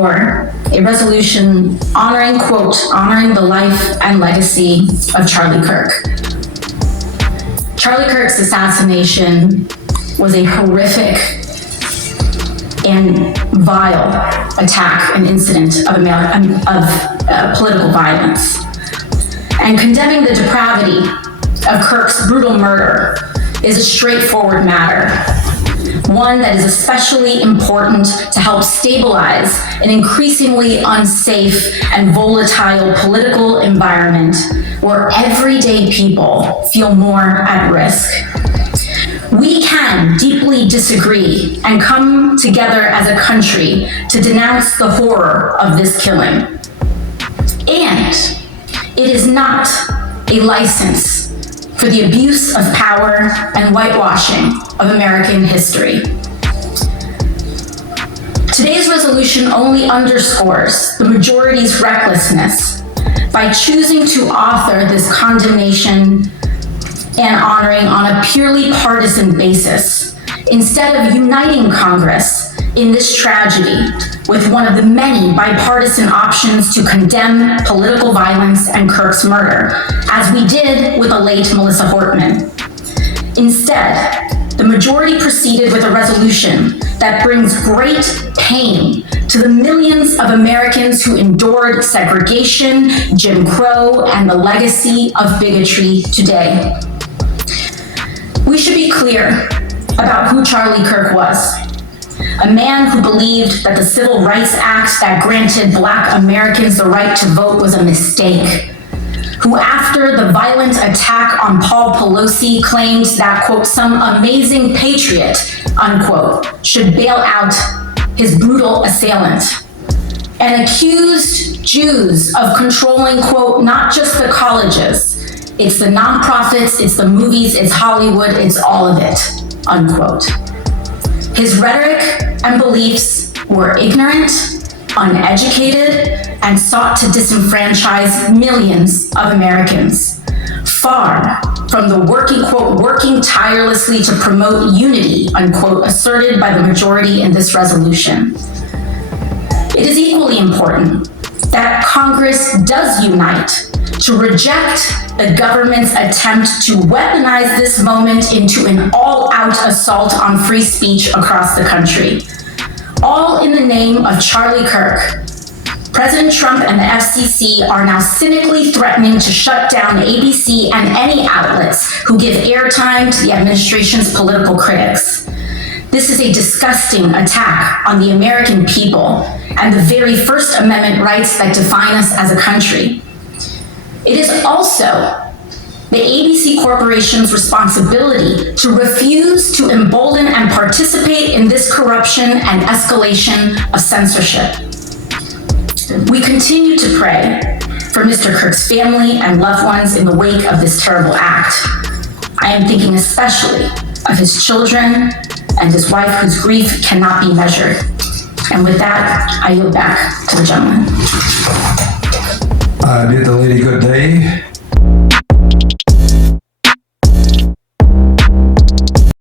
floor a resolution honoring the life and legacy of Charlie Kirk. Charlie Kirk's assassination was a horrific and vile attack and incident of political violence. And condemning the depravity of Kirk's brutal murder is a straightforward matter, one that is especially important to help stabilize an increasingly unsafe and volatile political environment where everyday people feel more at risk. We can deeply disagree and come together as a country to denounce the horror of this killing. And it is not a license for the abuse of power and whitewashing of American history. Today's resolution only underscores the majority's recklessness by choosing to author this condemnation and honoring on a purely partisan basis, instead of uniting Congress in this tragedy with one of the many bipartisan options to condemn political violence and Kirk's murder, as we did with the late Melissa Hortman. Instead, the majority proceeded with a resolution that brings great pain to the millions of Americans who endured segregation, Jim Crow, and the legacy of bigotry today. We should be clear about who Charlie Kirk was. A man who believed that the Civil Rights Act that granted Black Americans the right to vote was a mistake. Who, after the violent attack on Paul Pelosi, claimed that, quote, some amazing patriot, unquote, should bail out his brutal assailant. And accused Jews of controlling, quote, not just the colleges, it's the nonprofits, it's the movies, it's Hollywood, it's all of it, unquote. His rhetoric and beliefs were ignorant, uneducated, and sought to disenfranchise millions of Americans, far from the working tirelessly to promote unity, unquote, asserted by the majority in this resolution. It is equally important that Congress does unite to reject the government's attempt to weaponize this moment into an all-out assault on free speech across the country, all in the name of Charlie Kirk. President Trump and the FCC are now cynically threatening to shut down ABC and any outlets who give airtime to the administration's political critics. This is a disgusting attack on the American people and the very First Amendment rights that define us as a country. It is also the ABC Corporation's responsibility to refuse to embolden and participate in this corruption and escalation of censorship. We continue to pray for Mr. Kirk's family and loved ones in the wake of this terrible act. I am thinking especially of his children and his wife, whose grief cannot be measured. And with that, I yield back to the gentleman. Bid the lady good day.